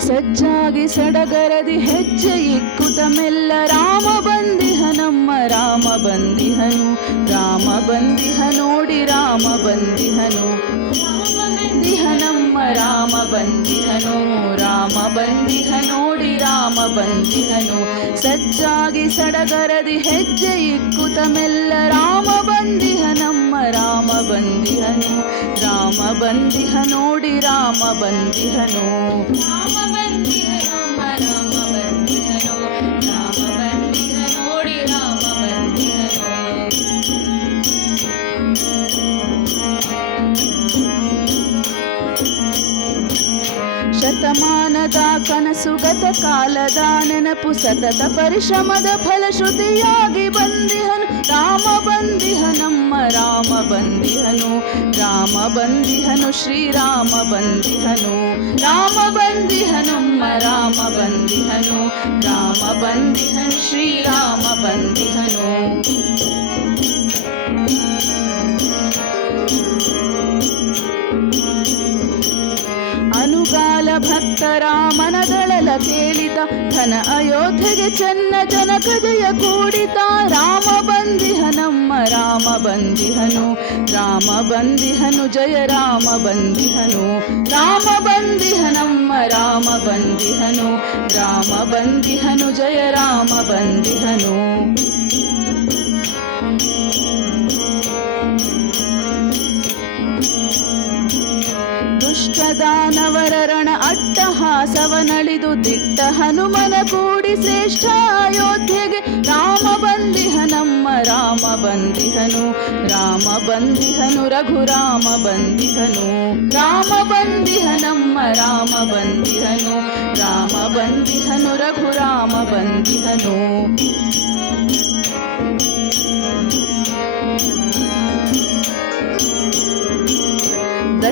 ಸಜ್ಜಾಗಿ ಸಡಗರದಿ ಹೆಜ್ಜೆ ಇಕ್ಕುತ ಮೆಲ್ಲ ರಾಮ ಬಂದಿಹ ನಮ್ಮ ರಾಮ ಬಂದಿಹನು, ರಾಮ ಬಂದಿಹ ನೋಡಿ ರಾಮ ಬಂದಿಹನು. ಬಂದಿಹ ನಮ್ಮ ರಾಮ ಬಂದಿಹನು, ರಾಮ ಬಂದಿಹ ನೋಡಿ ರಾಮ ಬಂದಿಹನು. ಸಜ್ಜಾಗಿ ಸಡಗರದಿ ಹೆಜ್ಜೆ ಇಕ್ಕುತ ಮೆಲ್ಲ ರಾಮ ಬಂದಿಹನು. ಬಂದಿಹನು ರಾಮ ಬಂದಿಹ ನೋಡಿ ರಾಮ ಬಂದಿಹನು ರಾಮ ಬಂದಿಹ ನಮ್ಮ ರಾಮ ಬಂದಿಹನು ರಾಮ ಬಂದಿಹ ನೋಡಿ ರಾಮ ಬಂದಿಹನು ಶತಮಾನದ सुगत कालदाननपु सतत परिश्रमद फलश्रुतयागि बन्दिहनु राम बन्दिहनम्म बिहनु राम बन्दिहनु श्रीराम बिहनु राम बिहनुम राम बन्दिहनु रामहनु श्रीराम बन्हनु ಅನುಗಾಲ ಭಕ್ತರ ಮನದಳಲ ಕೇಳಿದ ಘನ ಅಯೋಧ್ಯೆಗೆ ಚೆನ್ನ ಜನಕ ಜಯ ಕೂಡಿತ ರಾಮ ಬಂದಿಹನಮ್ಮ ರಾಮ ಬಂದಿಹನು ರಾಮ ಬಂದಿಹನು ಜಯ ರಾಮ ಬಂದಿಹನು ರಾಮ ಬಂದಿಹನಮ್ಮ ರಾಮ ಬಂದಿಹನು ರಾಮ ಬಂದಿಹನು ಜಯ ರಾಮ ಬಂದಿಹನು ದುಷ್ಟದಾನವರ ರಣ ಅಟ್ಟಹಾಸವನಳಿದು ದಿಟ್ಟ ಹನುಮನ ಕೂಡಿ ಶ್ರೇಷ್ಠ ಅಯೋಧ್ಯೆಗೆ ರಾಮ ಬಂದಿಹ ನಮ್ಮ ರಾಮ ಬಂದಿಹನು ರಾಮ ಬಂದಿಹನು, ರಘುರಾಮ ಬಂದಿಹನು. ರಾಮ ಬಂದಿಹ ನಮ್ಮ ರಾಮ ಬಂದಿಹನು ರಾಮ ಬಂದಿಹನು, ರಘುರಾಮ ಬಂದಿಹನು.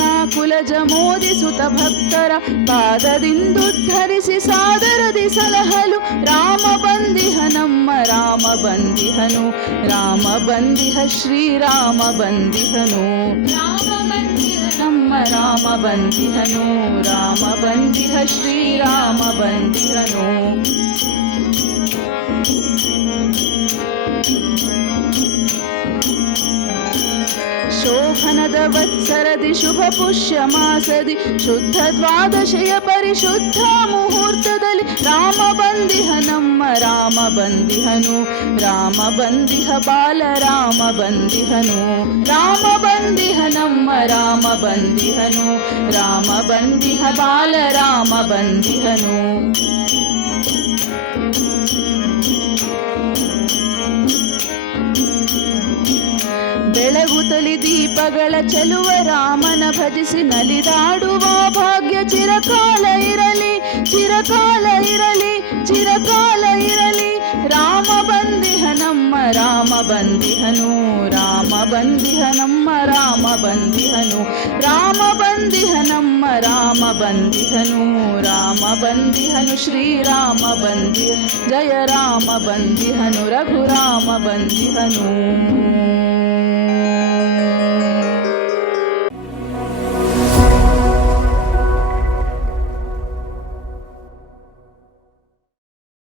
ಕುಲಜ ಮೋದಿಸುತ ಭಕ್ತರ ಪಾದದಿಂದುದ್ಧರಿಸಿ ಸಾದರದಿ ಸಲಹಲು ರಾಮ ಬಂದಿಹ ನಮ್ಮ ರಾಮ ಬಂದಿಹನು, ರಾಮ ಬಂದಿಹ ಶ್ರೀರಾಮ ಬಂದಿಹನು. ನಮ್ಮ ರಾಮ ಬಂದಿಹನು, ರಾಮ ಬಂದಿಹ ಶ್ರೀರಾಮ ಬಂದಿಹನು. ಪುಷ್ಯ ಮಾಸದಿ ಶುದ್ಧ ದ್ವಾದಶಿಯ ಪರಿಶುದ್ಧ ಮುಹೂರ್ತದಲ್ಲಿ ರಾಮ ಬಂದಿಹ ನಮ್ಮ ರಾಮ ಬಂದಿಹನು, ರಾಮ ಬಂದಿಹ ಬಾಲ ರಾಮ ಬಂದಿಹನು, ರಾಮ ಬಂದಿಹ ನಮ್ಮ ರಾಮ ಬಂದಿಹನು, ರಾಮ ಬಂದಿಹ ಬಾಲ ರಾಮ ಬಂದಿಹನು. ಬೆಳಗುತ್ತಲಿ ದೀಪಗಳ ಚೆಲುವ ರಾಮನ ಭಜಿಸಿ ನಲಿದಾಡುವ ಭಾಗ್ಯ ಚಿರಕಾಲ ಇರಲಿ ಚಿರಕಾಲ ಇರಲಿ ಚಿರಕಾಲ ಇರಲಿ. ರಾಮ ಬಂದಿಹ ನಮ್ಮ, ರಾಮ ಬಂದಿಹನು, ರಾಮ ಬಂದಿಹ ನಮ್ಮ, ರಾಮ ಬಂದಿಹನು. ರಾಮ ಬಂದಿಹ ನಮ್ಮ, ರಾಮ ಬಂದಿಹನು ರಾಮ ಬಂದಿಹನು, ಶ್ರೀರಾಮ ಬಂದಿ ಜಯ ರಾಮ ಬಂದಿಹನು, ರಘುರಾಮ ಬಂದಿಹನು.